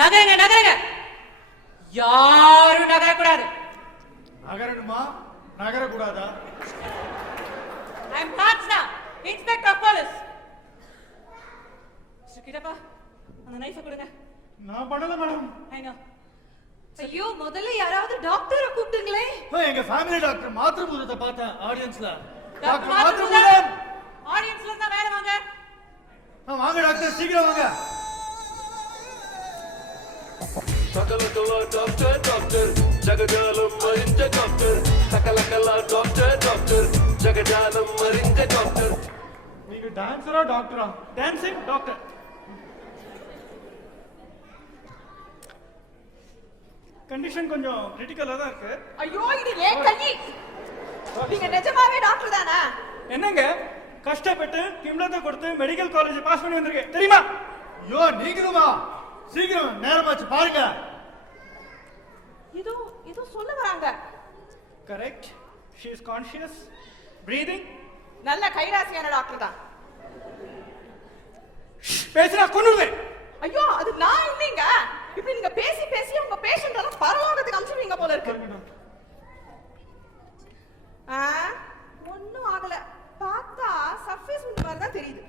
நகருங்க நகருங்க, யாரும் நகரக்கூடாது. நகரணுமா நகரக்கூடாதா? ஐ அம் கான்ஸ்டா, inspector of police. சுக்கிடப்பா, அந்த நைஃபை கொடுங்க. நான் பண்ணல மேடம். I know. ஐயோ, முதல்ல யாராவது டாக்டரை கூப்பிட்டுங்களே. எங்க ஃபேமிலி டாக்டர் மாத்ருபூதத்தை பார்த்தேன் ஆடியன்ஸ்ல. டாக்டர் மாத்ருபூதம் ஆடியன்ஸ்ல இருந்தா மேல வாங்க. வாங்க டாக்டர், சீக்கிரம் வாங்க. சகலகலா டாக்டர் டாக்டர் ஜகஜாலம் அறிஞ்ச டாக்டர். சகலகலா டாக்டர் டாக்டர் ஜகஜாலம் அறிஞ்ச டாக்டர். நீங்க டான்சரா டாக்டரா? Dancing doctor. கண்டிஷன் கொஞ்சம் கிரிட்டிக்கலா தான் இருக்கு. ஐயோ, இது ஏன் கை? நீங்க நிஜமாவே டாக்டர் தானா? என்னங்க கஷ்டப்பட்டு கிம்லத்தை கொடுத்து மெடிக்கல் காலேஜ் பாஸ் பண்ணி வந்திருக்கேன் தெரியுமா? ஐயோ நீங்களுமா? சீக்கிரம் நேரமாச்சு பாருங்க. ஏதோ சொல்ல வராங்க. Correct. she is conscious, breathing. நல்ல கைராசியான டாக்டர் தான். பேசினா கொன்னுடுவேன். ஐயோ, அது நான் இல்லைங்க. இப்படி நீங்க பேசி பேசி உங்க பேஷண்ட் எல்லாம் பரலோகத்துக்கு அனுப்பிச்சுவீங்க போல இருக்கு. ஒன்னும் ஆகல. பார்த்தா சர்ஃபேஸ் உண்டு மாதிரி தான் தெரியுது.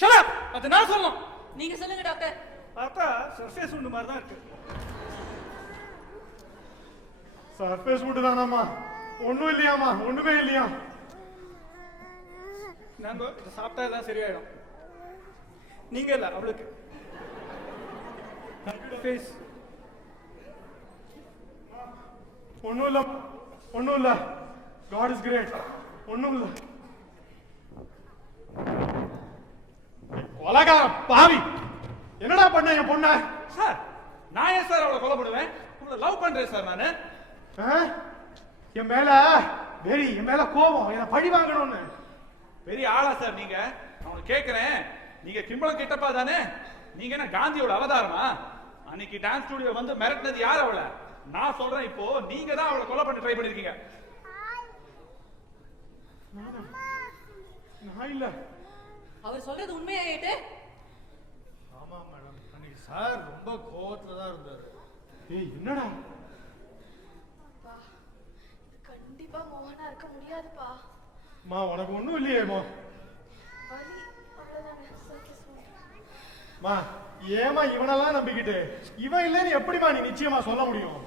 Shut up. அது நான் சொல்லணும். நீங்க சொல்லுங்க டாக்டர். பார்த்தா சர்ஃபேஸ் உண்டு மாதிரி தான் இருக்கு. சர்ஃபேஸ் உண்டு தானாமா? ஒண்ணும் இல்லையாமா? ஒண்ணுமே இல்லையா? நாங்க இதை சாப்பிட்டா எல்லாம் சரியாயிடும். நீங்க இல்ல, அவளுக்கு ஃபேஸ் ஒண்ணும் இல்ல, ஒண்ணும் இல்ல. God is great. ஒண்ணும் இல்ல. கொலைகார பாவி, என்னடா பண்ண என் பொண்ண? சார், நான் ஏன் சார் அவளை கொலை பண்ணுவேன்? உங்களை லவ் பண்றேன் சார் நானு. என் மேல வெறி, என் மேல கோபம், என்ன பழி வாங்கணும்னு. பெரிய ஆளா சார் நீங்க? அவனை கேட்கிறேன், நீங்க கிம்பளம் கிட்டப்பா தானே? நீங்க என்ன காந்தியோட அவதாரமா? அன்னைக்கு டான்ஸ் ஸ்டுடியோ வந்து மிரட்டினது யார் அவளை? நான் சொல்றேன், இப்போ நீங்க தான் அவளை கொலை பண்ண ட்ரை பண்ணிருக்கீங்க. நான் இல்ல. அவர் சொல்றது உண்மையா கேட்டு? ஆமா மேடம், அன்னைக்கு சார் ரொம்ப கோவத்துல தான் இருந்தாரு. என்னடா? கண்டிப்பா மோகனா இருக்க முடியாதுப்பா. மா உனக்கு ஒண்ணும் இல்லையேமா? மா ஏமா இவனெல்லாம் நம்பிக்கிட்டு? இவன் இல்லைன்னு எப்படிமா நீ நிச்சயமா சொல்ல முடியும்?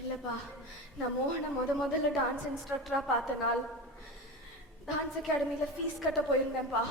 இல்லப்பா, நான் மோகனை முதல்ல டான்ஸ் இன்ஸ்ட்ரக்டரா பார்த்த நாள் டான்ஸ் அகாடமியில ஃபீஸ் கட்ட போயிருந்தேன்ப்பா.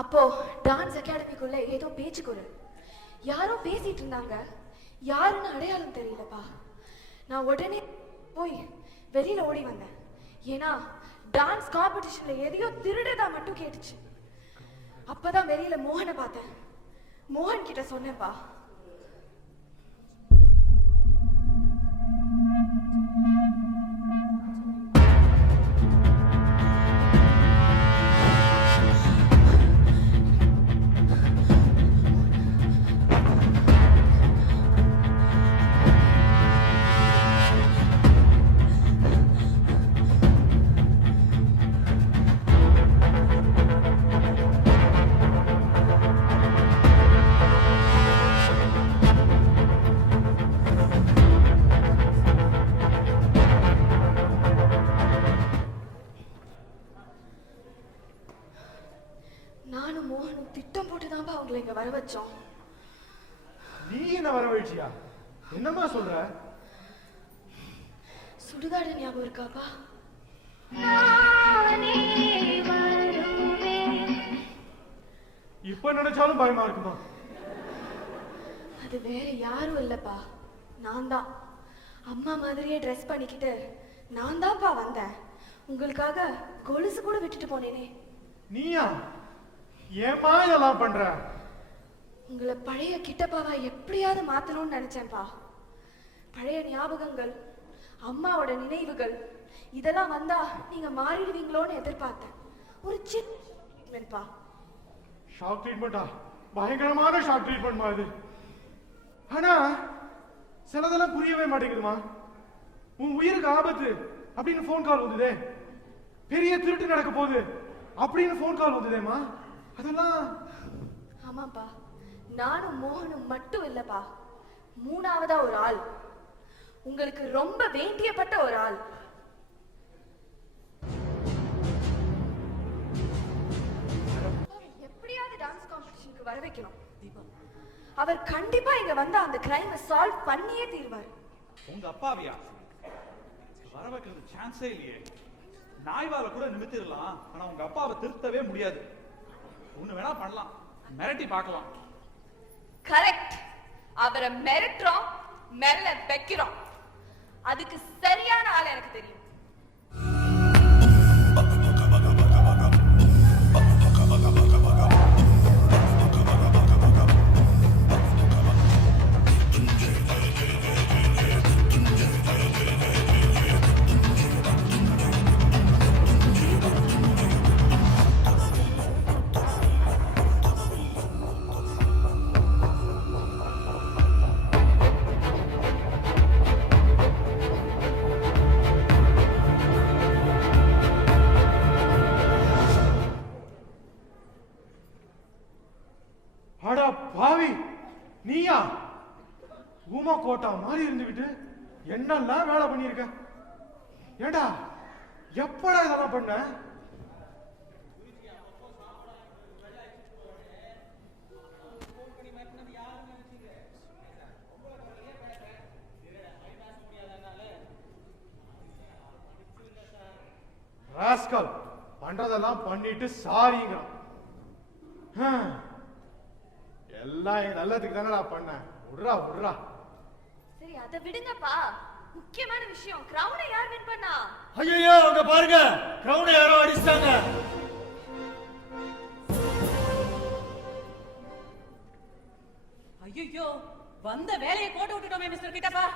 அப்போ டான்ஸ் அகாடமிக்குள்ள ஏதோ பேச்சு குரல், யாரோ பேசிட்டு இருந்தாங்க. யாருன்னு அடையாளம் தெரியலப்பா. நான் உடனே போய் வெளியில ஓடி வந்தேன். ஏன்னா டான்ஸ் காம்படிஷன்ல எதையோ திருடுறதா மட்டும் கேட்டுச்சு. அப்பதான் வெளியில மோகனை பார்த்தேன். மோகன் கிட்ட சொன்னேன்ப்பா. நானும் மோகனும் திட்டம் போட்டுதான்பா அவங்களை இங்க வர வச்சோம். நீ என்ன வரவழைச்சியா? என்னமா சொல்ற? சுடுகாடு ஞாபகம் இருக்காப்பா? இப்ப நினைச்சாலும் பயமா இருக்குமா? அது வேற யாரும் இல்லப்பா, நான் தான். அம்மா மாதிரியே ட்ரெஸ் பண்ணிக்கிட்டு நான் தான்ப்பா வந்தேன். உங்களுக்காக கொலுசு கூட விட்டுட்டு போனேனே. நீயா? ஏமா இதெல்லாம் பண்ற? உங்களை பழைய கிட்டப்பாவா எப்படியாவது மாத்தணும்னு நினைச்சேன்ப்பா. பழைய ஞாபகங்கள், அம்மாவோட நினைவுகள் இதெல்லாம் வந்தா நீங்க மாறிடுவீங்களோன்னு எதிர்பார்த்தேன். ஒரு சின்ன ஷாக் ட்ரீட்மெண்டா? பயங்கரமான ஷாக் ட்ரீட்மெண்ட் மாதிரி. ஆனா சிலதெல்லாம் புரியவே மாட்டேங்குதுமா. உன் உயிருக்கு ஆபத்து அப்படின்னு போன் கால் வந்ததே, பெரிய திருட்டு நடக்க போகுது அப்படின்னு போன் கால் வந்ததேமா, அதெல்லாம். ஆமாப்பா, நானும் மோகனும் மட்டும் இல்லப்பா, மூணாவதா ஒரு ஆள், உங்களுக்கு ரொம்ப வேண்டியப்பட்ட ஒரு ஆள். எப்படியாவது டான்ஸ் காம்படிஷனுக்கு வர வைக்கணும். அவர் கண்டிப்பா இங்க வந்து அந்த கிரைமை சால்வ் பண்ணியே தீர்வார். உங்க அப்பாவியா? வர வைக்கிறது சான்ஸே இல்லையே. நாய்வால கூட நிமித்திடலாம், ஆனா உங்க அப்பாவை திருத்தவே முடியாது. ஒண்ணு வேணா பண்ணலாம், மிரட்டி பார்க்கலாம். கரெக்ட், அவரை மிரட்டுறோம், மிரள வைக்கிறோம். அதுக்கு சரியான ஆள் எனக்கு தெரியும். அடா பாவி, நீயா? ஊமா கோட்டா மாதிரி இருந்துகிட்டு என்னெல்லாம் வேலை பண்ணிருக்க. ஏண்டா எப்படா இதெல்லாம் பண்ண? ராஸ்கல் பண்றதெல்லாம் பண்ணிட்டு சாரிங்க. எல்லாம் என் நல்லதுக்கு தானடா பண்ண. விடுறா விடுறா. சரி, அதை விடுங்கப்பா. முக்கியமான விஷயம், கிரவுனை யார் வின் பண்ணா? ஐயோ, அங்க பாருங்க, கிரவுனை யாரோ அடிச்சாங்க. ஐயோ, வந்த வேலையை போட்டு விட்டுட்டோமே மிஸ்டர் கிட்டப்பா.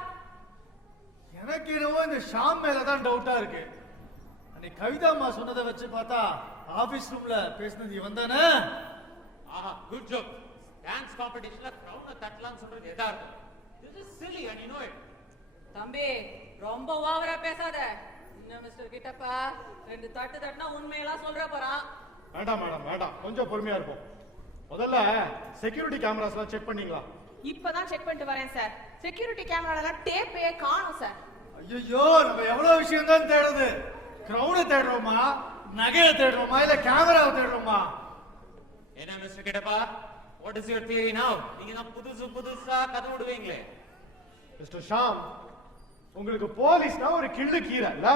எனக்கு என்னவோ இந்த ஷாம் மேலதான் டவுட்டா இருக்கு. அன்னைக்கு கவிதா அம்மா சொன்னதை வச்சு பார்த்தா ஆபீஸ் ரூம்ல பேசினது இவன் தானே? ஆஹா, குட் ஜோக். டான்ஸ் காம்படிஷன்ல கிரவுனை தட்டலாம்னு சொல்றது எதார்த்தம். This is silly and you know it. தம்பி, ரொம்ப ஓவரா பேசாத. என்ன மிஸ்டர் கிட்டப்பா, ரெண்டு தட்டு தட்டினா உண்மையெல்லாம் சொல்ற போறான். வேண்டாம் மேடம், வேண்டாம், கொஞ்சம் பொறுமையா இருப்போம். முதல்ல செக்யூரிட்டி கேமராஸ்லாம் செக் பண்ணீங்களா? இப்பதான் செக் பண்ணிட்டு வரேன் சார். செக்யூரிட்டி கேமரால டேப்பே காணோம் சார். ஐயோ, நம்ம எவ்வளவு விஷயம் தான் தேடுது. கிரவுனை தேடுறோமா, நகையை தேடுறோமா, இல்ல கேமராவை தேடுறோமா? என்ன mister Kittappa, what is your theory now? நீங்க தான் புதுசா கதை விடுவீங்களே. மிஸ்டர் ஷாம், உங்களுக்கு போலீஸ்னா ஒரு கிள்ளு கீரை இல்ல?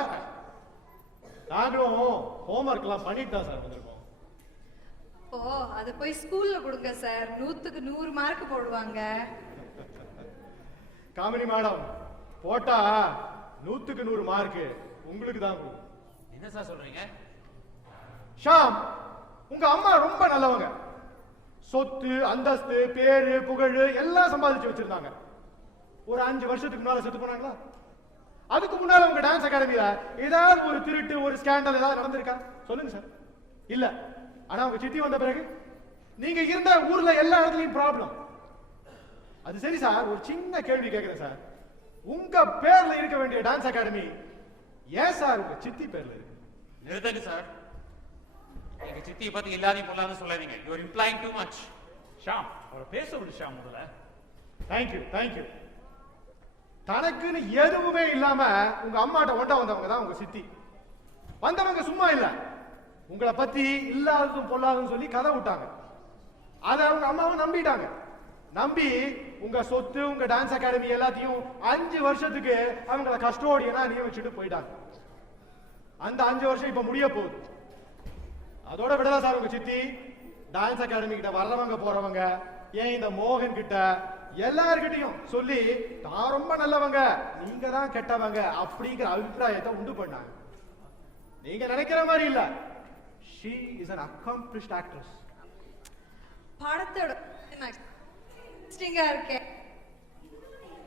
நாங்களும் ஹோம்ஒர்க் எல்லாம் பண்ணிட்டு தான் சார் வந்திருக்கோம். ஓ, அது போய் ஸ்கூல்ல கொடுங்க சார், 100க்கு 100 மார்க் போடுவாங்க. காமினி மேடம், போட்டா 100க்கு 100 மார்க் உங்களுக்கு தான். என்ன சார் சொல்றீங்க? ஷாம், உங்க அம்மா ரொம்ப நல்லவங்க. சொத்து, அந்தஸ்து, பேரு, புகழ் எல்லாம் சம்பாதிச்சு வச்சிருந்தாங்க. ஒரு 5 வருஷத்துக்கு முன்னால செத்து போனாங்களா? அதுக்கு முன்னால உங்க டான்ஸ் அகாடமியில ஏதாவது ஒரு திருட்டு, ஒரு ஸ்கேண்டல் ஏதாவது நடந்திருக்கா? சொல்லுங்க சார். இல்ல. ஆனா உங்க சித்தி வந்த பிறகு நீங்க இருந்த ஊர்ல எல்லா இடத்துலயும் ப்ராப்ளம். அது சரி சார், ஒரு சின்ன கேள்வி கேட்கிறேன் சார். உங்க பேர்ல இருக்க வேண்டிய டான்ஸ் அகாடமி ஏன் சார் உங்க சித்தி பேர்ல இருக்கு? நிறுத்துங்க சார். எங்க சித்தியை பத்தி எல்லாரையும் பொல்லான்னு சொல்லாதீங்க. You are implying too much. Sham, அவரை பேச விடு ஷாம் முதல்ல. Thank you, thank you. தனக்குன்னு எதுவுமே இல்லாம உங்க அம்மாட்ட ஒண்டா வந்தவங்க தான் உங்க சித்தி. வந்தவங்க சும்மா இல்ல, உங்களை பத்தி இல்லாததும் பொல்லாததும் சொல்லி கதை விட்டாங்க. அதை அவங்க அம்மாவும் நம்பிட்டாங்க. நம்பி உங்க சொத்து, உங்க டான்ஸ் அகாடமி எல்லாத்தையும் 5 வருஷத்துக்கு அவங்கள கஸ்டோடியனா நியமிச்சுட்டு போயிட்டாங்க. அந்த 5 வருஷம் இப்ப முடிய போகுது. அதோட விடலாம் சார் உங்க சித்தி. டான்ஸ் அகாடமி கிட்ட வர்றவங்க போறவங்க, ஏன் இந்த மோகன் கிட்ட எல்லார்கிட்டையும் சொல்லி தான் ரொம்ப நல்லவங்க, நீங்க தான் கெட்டவங்க அப்படிங்கிற அபிப்பிராயத்தை உண்டு பண்ணாங்க. நீங்க நினைக்கிற மாதிரி இல்ல. She is an accomplished actress. படத்தோட இன்ட்ரெஸ்டிங்கா இருக்கேன்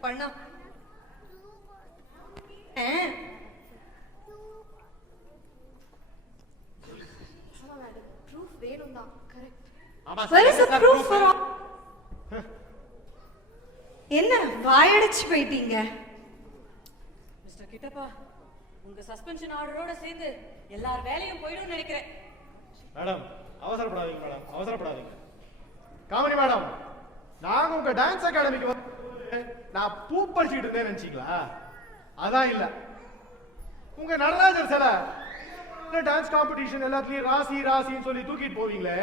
பண்ண ஆமா மேடம் ப்ரூஃப் வேணும் தான் கரெக்ட் ஆமா Where is the sir proof for all? என்ன வாயடிச்சு போயிட்டீங்க? மிஸ்டர் கிட்டப்பா உங்க சஸ்பென்ஷன் ஆர்டரோட சேர்ந்து எல்லார் வேலையும் போயிடும்னு நினைக்கிறேன். மேடம் அவசரப்படாதீங்க மேடம் அவசரப்படாதீங்க. காமெடி மேடம் நாங்க உங்க டான்ஸ் அகாடமிக்கு வந்து நான் பூ பறிச்சுக்கிட்டு இருந்தேன் நினைச்சீங்களா? அதான் இல்ல. உங்க நடராஜர் சிலை டான்ஸ் காம்படிஷன் எல்லாத்துலயும் ராசி ராசின்னு சொல்லி தூக்கிட்டு போவீங்களே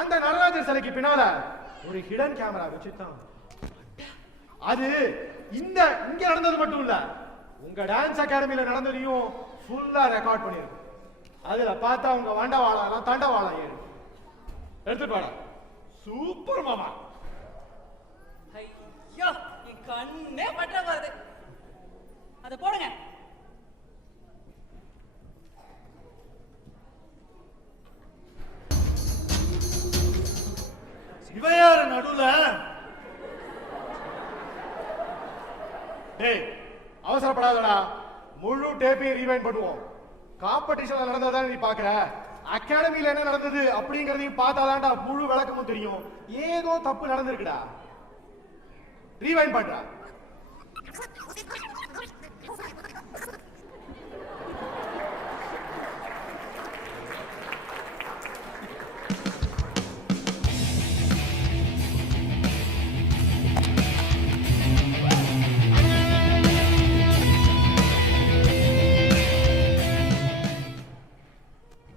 அந்த நடராஜர் சிலைக்கு பின்னால ஒரு ஹிடன் கேமரா வச்சுதான். அது இங்க நடந்தது மட்டும் இல்ல உங்க டான்ஸ் அகாடமியில நடந்ததையும் ஃபுல்லா ரெக்கார்ட் பண்ணிருக்கு. அதுல பார்த்தா உங்க வண்டவாளம் தண்டவாளம் ஏறு எடுத்துட்டு வாடா. சூப்பர் மாமா. ஐயோ என் கண்ணே பற்ற வருது. அத போடுங்க. இவையார நடுவுல டேய் அவசரப்படாதடா. முழு டேப்பையும் ரீவைண்ட் பண்ணுவோம். காம்படிஷன்ல நடந்ததா நீ பாக்குற, அகாடமியில என்ன நடந்தது அப்படிங்கறதையும் பார்த்தாதான்டா முழு விளக்கமும் தெரியும். ஏதோ தப்பு நடந்திருக்குடா. ரீவைண்ட் பண்றா.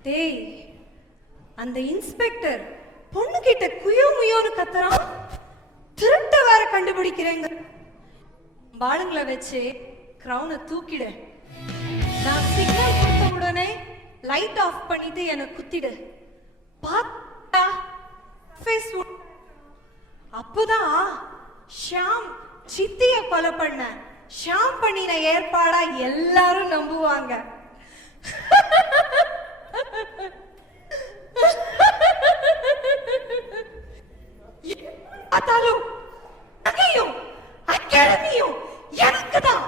டேய் அந்த இன்ஸ்பெக்டர் பொண்ணு கிட்ட குயோ முயோன்னு கத்துறான். திருட்ட வேற கண்டுபிடிக்கிறேங்க. பாலுங்களை வச்சு கிரவுனை தூக்கிடு. நான் சிக்னல் கொடுத்த உடனே லைட் ஆஃப் பண்ணிட்டு என்னை குத்திடு. பார்த்தா ஃபேஸ் அப்போதான் ஷாம் சித்திய கொலை பண்ண ஷாம் பண்ணின ஏற்பாடா எல்லாரும் நம்புவாங்க. அதாலும் அகையும் அகாடமியும் எனக்குதான்.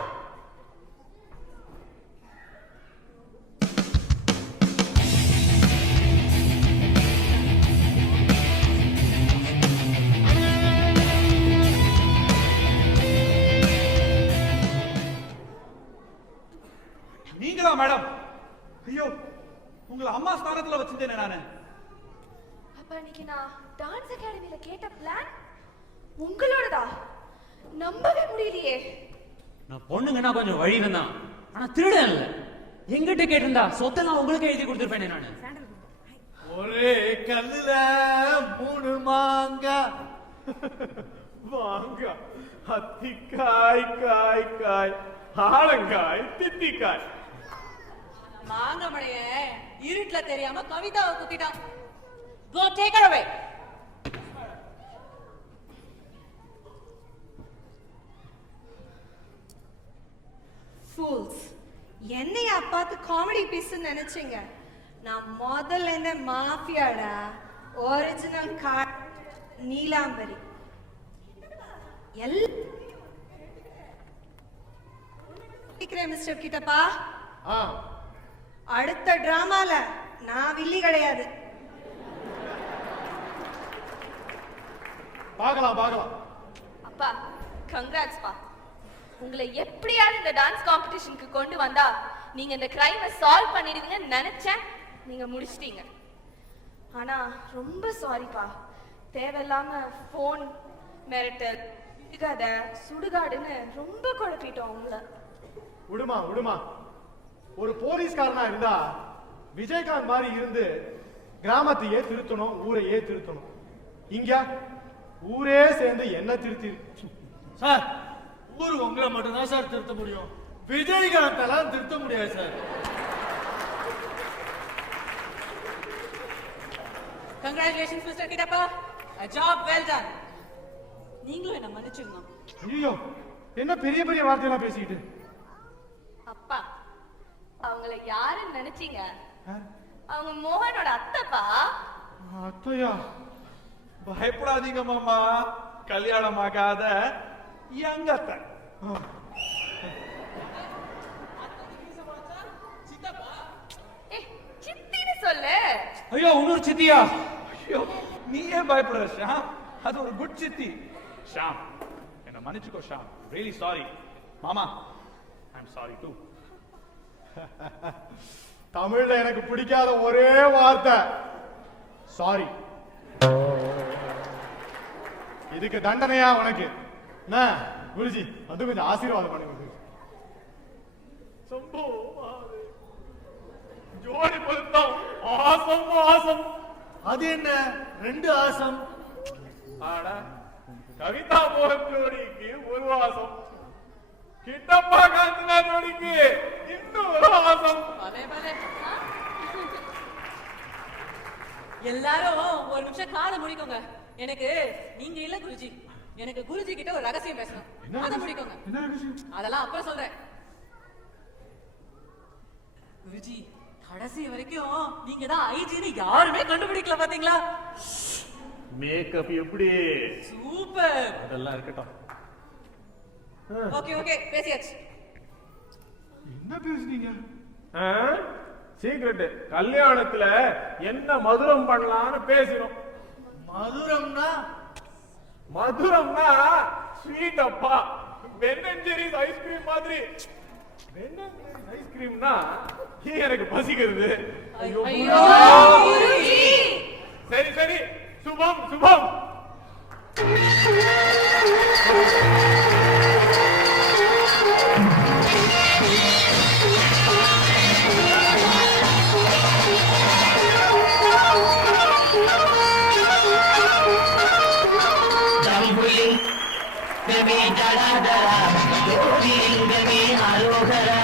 நீங்களா மேடம்? ஐயோ உங்களை அம்மா ஸ்தானத்துல வச்சிருந்தேனே நானு. அப்ப அன்னைக்கு நான் டான்ஸ் அகாடமியில கேட்ட பிளான் உங்களோடதா? நம்பவே முடியலையே. நான் பொண்ணுங்கன்னா கொஞ்சம் வழிதான் தான், ஆனா திருடன் இல்ல. எங்கிட்ட கேட்டிருந்தா சொத்தெல்லாம் உங்களுக்கு எழுதி கொடுத்துருப்பேனே நானு. ஒரே கல்லுல 3 மாங்கா மாங்கா அத்திக்காய் காய் காய் ஆலங்காய் தித்திக்காய். மாங்கமடைய இருட்டுல தெரியாம கவிதாவை குத்திட்டான். Go take her away. Fools. என்னையா பார்த்து காமெடி பீஸ் நினைச்சீங்க? நான் முதல்ல இருந்த மாஃபியாடா. Original card Neelambari. Mister Kittappa அடுத்த டிராமால நான் வில்லி கிடையாது. பார்க்கலாம் பார்க்கலாம். அப்பா கங்க்ராட்ஸ் பா. உங்களை எப்படியாவது இந்த டான்ஸ் காம்படிஷனுக்கு கொண்டு வந்தா நீங்க இந்த கிரைமை சால்வ் பண்ணிடுவீங்கன்னு நினைச்சேன். நீங்க முடிச்சிட்டீங்க. ஆனா ரொம்ப சாரிப்பா. தேவையில்லாம போன் மிரட்டல் விடுகாத சுடுகாடுன்னு ரொம்ப குழப்பிட்டோம் உங்களை. விடுமா விடுமா. ஒரு போலீஸ்காரனா இருந்தா விஜயகாந்த் மாதிரி இருந்து கிராமத்தையே திருத்தணும், ஊரையே திருத்தணும். இங்க ஊரே சேர்ந்து என்ன திருத்தி சார்? ஊர் உங்களை மட்டும்தான் சார் திருத்த முடியும், விஜயகாந்த் எல்லாம் திருத்த முடியாது sir. Congratulations Mr. Kitappa. A job well done. நீங்களும் என்ன மன்னிச்சுங்க. ஐயோ என்ன பெரிய பெரிய வார்த்தையெல்லாம் பேசிக்கிட்டு. அப்பா அவங்கள யாருன்னு நினைச்சீங்க? அவங்க மோகனோட அத்தைப்பா. அத்தையா? பயப்படாதீங்க மாமா, கல்யாணம் ஆகாத எங்கத்த ஏய், சித்தின்னு சொல்லு. ஐயோ இன்னொரு சித்தியா? ஐயோ நீ ஏன் பயப்படுற ஷாம்? அது ஒரு குட் சித்தி. ஷாம் என்ன மன்னிச்சுக்கோ ஷாம். Really sorry. மாமா ஐ அம் சாரி டூ. தமிழ்ல எனக்கு பிடிக்காத ஒரே வார்த்தை சாரி. இதுக்கு தண்டனையா உனக்கு? என்ன குருஜி வந்து கொஞ்சம் ஆசீர்வாதம் பண்ணுங்க. சம்போ ஜோடி பொருத்தம் ஆசம் ஆசம். அது என்ன 2 ஆசம்? ஆனா கவிதா மோகன் ஜோடிக்கு ஒரு ஆசம், கிட்டப்பா காஞ்சனா ஜோடிக்கு இன்னும் ஒரு ஆசம். பலே பலே. எல்லாரும் ஒரு நிமிஷம் காதை முடிக்கோங்க. எனக்கு நீங்க இல்ல குருஜி, எனக்கு குருஜி கிட்ட ஒரு ரகசியம் பேசணும். அதை முடிக்கோங்க. அதெல்லாம் அப்புறம் சொல்றேன். குருஜி கடைசி வரைக்கும் நீங்க தான் ஐஜின்னு யாருமே கண்டுபிடிக்கல பாத்தீங்களா? மேக்கப் எப்படி? சூப்பர். அதெல்லாம் இருக்கட்டும். ஓகே ஓகே பேசியாச்சு. என்ன பேசுறீங்க? சீக்கிரட் கல்யாணத்துல என்ன மதுரம் பண்ணலாம்னு பேசினோம். மதுரம்னா? மதுரம்னா ஸ்வீட் அப்பா. பென் அண்ட் ஜெரிஸ் ஐஸ்கிரீம் மாதிரி. பென் அண்ட் ஜெரிஸ் ஐஸ்கிரீம்னா எனக்கு பசிக்கிறது. ஐயோ குருஜி. சரி சரி சுபம் சுபம். Gami dara dara, Yogi Gami Arohara.